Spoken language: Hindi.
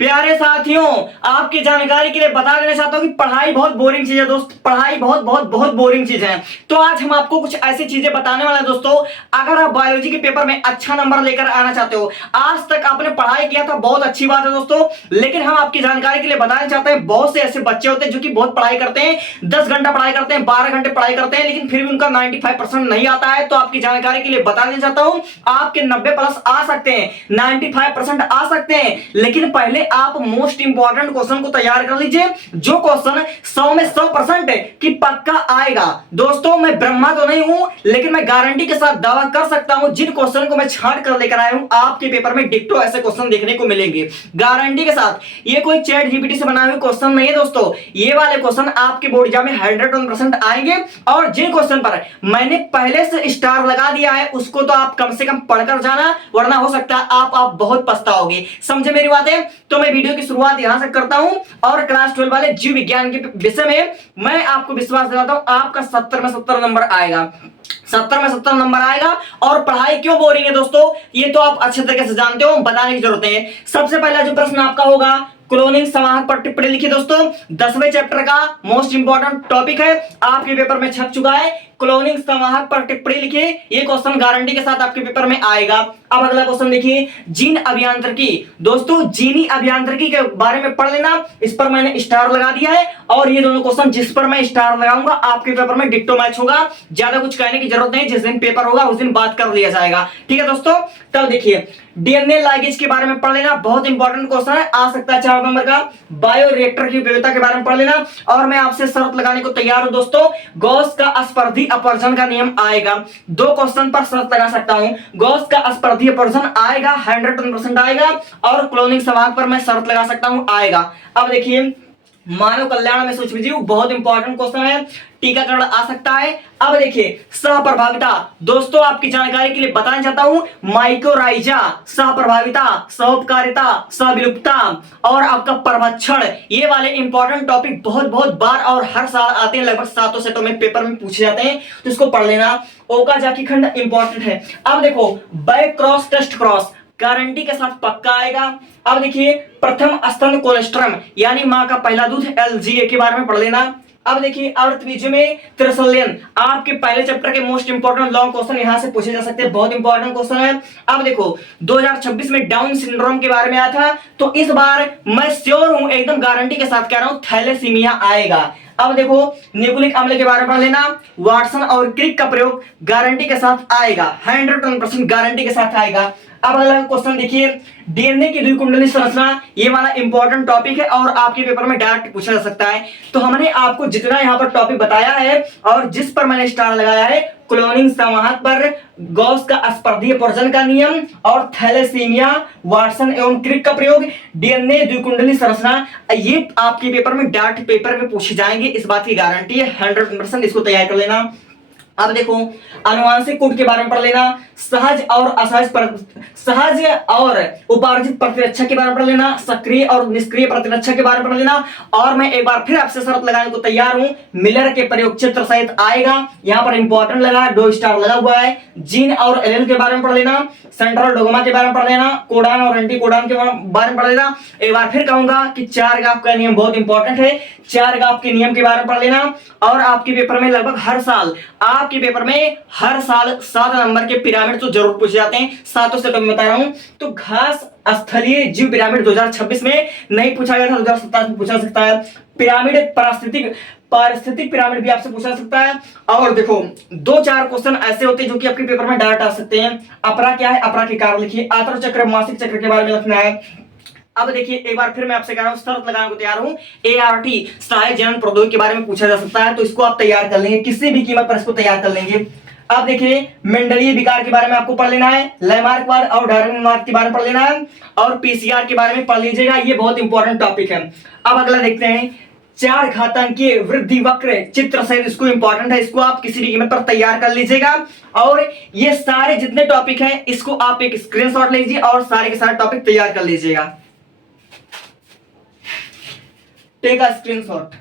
प्यारे साथियों, आपकी जानकारी के लिए बता देना चाहता हूं कि पढ़ाई बहुत बोरिंग चीज है दोस्त। पढ़ाई बहुत बहुत बहुत बोरिंग चीज है। तो आज हम आपको कुछ ऐसी चीजें बताने वाले हैं दोस्तों। अगर आप बायोलॉजी के पेपर में अच्छा नंबर लेकर आना चाहते हो, आज तक आपने पढ़ाई किया था, बहुत अच्छी बात है दोस्तों, लेकिन हम आपकी जानकारी के लिए बताना चाहते हैं बहुत से ऐसे बच्चे होते हैं जो कि बहुत पढ़ाई करते हैं, 10 घंटा पढ़ाई करते हैं, 12 घंटे पढ़ाई करते हैं, लेकिन फिर भी उनका 95% नहीं आता है। तो आपकी जानकारी के लिए बता देना चाहता हूं, आपके 90+ आ सकते हैं, 95% आ सकते हैं, लेकिन पहले आप मोस्ट इंपॉर्टेंट क्वेश्चन को तैयार कर लीजिए, जो क्वेश्चन 100 में 100% की पक्का आएगा। दोस्तों, मैं ब्रह्मा तो नहीं हूं, लेकिन मैं गारंटी के साथ दावा कर सकता हूं, जिन क्वेश्चन को मैं छांट कर लेकर आया हूं, आपके पेपर में डिक्टो ऐसे क्वेश्चन देखने को मिलेंगे, गारंटी के साथ। ये कोई चैट जीपीटी से बनाए हुए क्वेश्चन नहीं है दोस्तों। ये वाले क्वेश्चन आपके बोर्ड एग्जाम में 100% आएंगे, और जिन क्वेश्चन पर मैंने पहले से स्टार लगा दिया है, उसको तो आप कम से कम पढ़कर जाना, वरना हो सकता है आप बहुत पछताओगे। समझे मेरी बातें? तो मैं वीडियो की शुरुआत यहां से करता हूं, और क्लास 12 वाले जीव विज्ञान के विषय में मैं आपको विश्वास दिलाता हूं, आपका 70 में 70 नंबर आएगा, 70 में 70 नंबर आएगा। और पढ़ाई क्यों बोरिंग है दोस्तों, ये तो आप अच्छे तरीके से जानते हो, बताने की जरूरत है। सबसे पहला जो प्रश्न आपका होगा, क्लोनिंग संवाहक पर टिप्पणी लिखिए दोस्तों। 10वें चैप्टर का मोस्ट इंपॉर्टेंट टॉपिक है, आपके पेपर में छप चुका है। क्लोनिंग संवाहक पर टिप्पणी लिखिए, ये क्वेश्चन गारंटी के साथ आपके पेपर में आएगा। अब अगला क्वेश्चन देखिए, जीन अभियांत्रिकी। दोस्तों, जीनी अभियांत्रिकी के बारे में पढ़ लेना, इस पर मैंने स्टार लगा दिया है, और ये दोनों क्वेश्चन जिस पर मैं स्टार लगाऊंगा आपके पेपर में डिक्टो मैच होगा। ज्यादा कुछ कहने की जरूरत नहीं, जिस दिन पेपर होगा उस दिन बात कर लिया जाएगा। ठीक है दोस्तों, तब देखिए डीएनए लाइगेज के बारे में पढ़ लेना, बहुत इंपॉर्टेंट क्वेश्चन है, आ सकता है 4 नंबर का। बायो रिएक्टर की उपयोगिता के बारे में पढ़ लेना, और मैं आपसे शर्त लगाने को तैयार हूं दोस्तों, गॉस का स्पर्धी अपवर्जन का नियम आएगा। 2 क्वेश्चन पर शर्त लगा सकता हूं, गॉस का स्पर्धी अपवर्जन आएगा, 100% आएगा, और क्लोनिंग संवाहक पर मैं शर्त लगा सकता हूं, आएगा। अब देखिए, मानव कल्याण में सूक्ष्म जीव, बहुत इंपॉर्टेंट क्वेश्चन है, टीकाकरण आ सकता है। अब देखिए, सहप्रभाविता। दोस्तों, आपकी जानकारी के लिए बताना चाहता हूं, माइकोराइजा, सहप्रभाविता, सहोपकारिता, सहविलुप्तता और आपका परभक्षण, ये वाले इंपॉर्टेंट टॉपिक बहुत बहुत बार और हर साल आते हैं, लगभग 7 सेटों में पेपर में पूछे जाते हैं, तो इसको पढ़ लेना। ओकाजाकी खंड इंपॉर्टेंट है। अब देखो, back cross test cross guarantee के साथ पक्का आएगा। अब देखिए, प्रथम स्तन कोलेस्ट्रम यानी मां का पहला दूध, एलजीए के बारे में पढ़ लेना। अब देखिए, आवृत्त में त्रिशल्यन, आपके पहले चैप्टर के मोस्ट इंपॉर्टेंट लॉन्ग क्वेश्चन यहां से पूछे जा सकते हैं, बहुत इंपॉर्टेंट क्वेश्चन है। अब देखो, 2026 में डाउन सिंड्रोम के बारे में आया था, तो इस बार मैं श्योर हूं, एकदम गारंटी के साथ कह रहा हूं, थैलेसीमिया आएगा। अब देखो, न्यूक्लिक अम्ल के बारे में पढ़ लेना, वाटसन और क्रिक का प्रयोग गारंटी के साथ आएगा, 100% गारंटी के साथ आएगा। अब अगला क्वेश्चन देखिए, डीएनए की द्विकुंडली संरचना, ये वाला इंपॉर्टेंट टॉपिक है, और आपके पेपर में डायरेक्ट पूछा जा सकता है। तो हमने आपको जितना यहां पर टॉपिक बताया है, और जिस पर मैंने स्टार लगाया है, क्लोनिंग संवाहक पर, गॉस का स्पर्धी अपवर्जन का नियम, और थैलेसीमिया, वाटसन एवं क्रिक का प्रयोग, डीएनए द्विकुंडली संरचना, ये आपके पेपर में डायरेक्ट पेपर में पूछे जाएंगे, इस बात की गारंटी है, 100%, इसको तैयार कर लेना। अब देखो, आनुवांशिक कूट के बारे में पढ़ लेना, सहज और सहज और उपार्जित प्रतिरक्षा के बारे में पढ़ लेना, सक्रिय और निष्क्रिय प्रतिरक्षा के बारे में पढ़ लेना। और मैं एक बार फिर आपसे शर्त लगाने को तैयार हूं, मिलर के प्रयोग चित्र सहित आएगा, यहां पर इंपॉर्टेंट लगा, 2 स्टार लगा हुआ है। जीन और एलेल के बारे में पढ़ लेना, सेंट्रल डोगमा के बारे में पढ़ लेना, कोडान और एंटी कोडान के बारे में पढ़ लेना। एक बार फिर कहूंगा कि 4 गाफ का नियम बहुत इंपॉर्टेंट है, 4 गाफ के नियम के बारे में पढ़ लेना। और आपके पेपर में लगभग हर साल, आपके पेपर में हर साल 7 नंबर के पिरामिड तो जरूर पूछे जाते हैं, 7 से तो मैं बता रहा हूं। तो घास स्थलीय जीव पिरामिड 2026 में नहीं पूछा गया था, 2027 में पूछा सकता है। पिरामिड पारिस्थितिक पिरामिड भी आपसे पूछा सकता है। और देखो, 2-4 क्वेश्चन ऐसे होते हैं जो कि आपके पेपर में डायरेक्ट आ सकते हैं। अपरा क्या है, अपरा के कारण लिखिए। आतर चक्र, मासिक चक्र के बारे में लिखना है। अब देखिए, एक बार फिर मैं आपसे कह रहा हूं, शर्त लगाने को तैयार हूं, एआरटी सहायक जनन प्रौद्योगिकी के बारे में पूछा जा सकता है, तो इसको आप तैयार कर लेंगे, किसी भी कीमत पर इसको तैयार कर लेंगे। अब देखिए, मेंडलीय विकार के बारे में आपको पढ़ लेना है, लैमार्कवाद और डार्विनवाद के बारे में पढ़ लेना है, और पीसीआर के बारे में पढ़ लीजिएगा, ये बहुत इंपॉर्टेंट टॉपिक है। अब अगला देखते हैं, 4 घातांकीय वृद्धि वक्र चित्र सहित, इसको इंपॉर्टेंट है, इसको आप किसी भी कीमत पर तैयार कर लीजिएगा। और ये सारे जितने टॉपिक हैं, इसको आप एक स्क्रीनशॉट लीजिए और सारे के सारे टॉपिक तैयार कर लीजिएगा। Take a screenshot.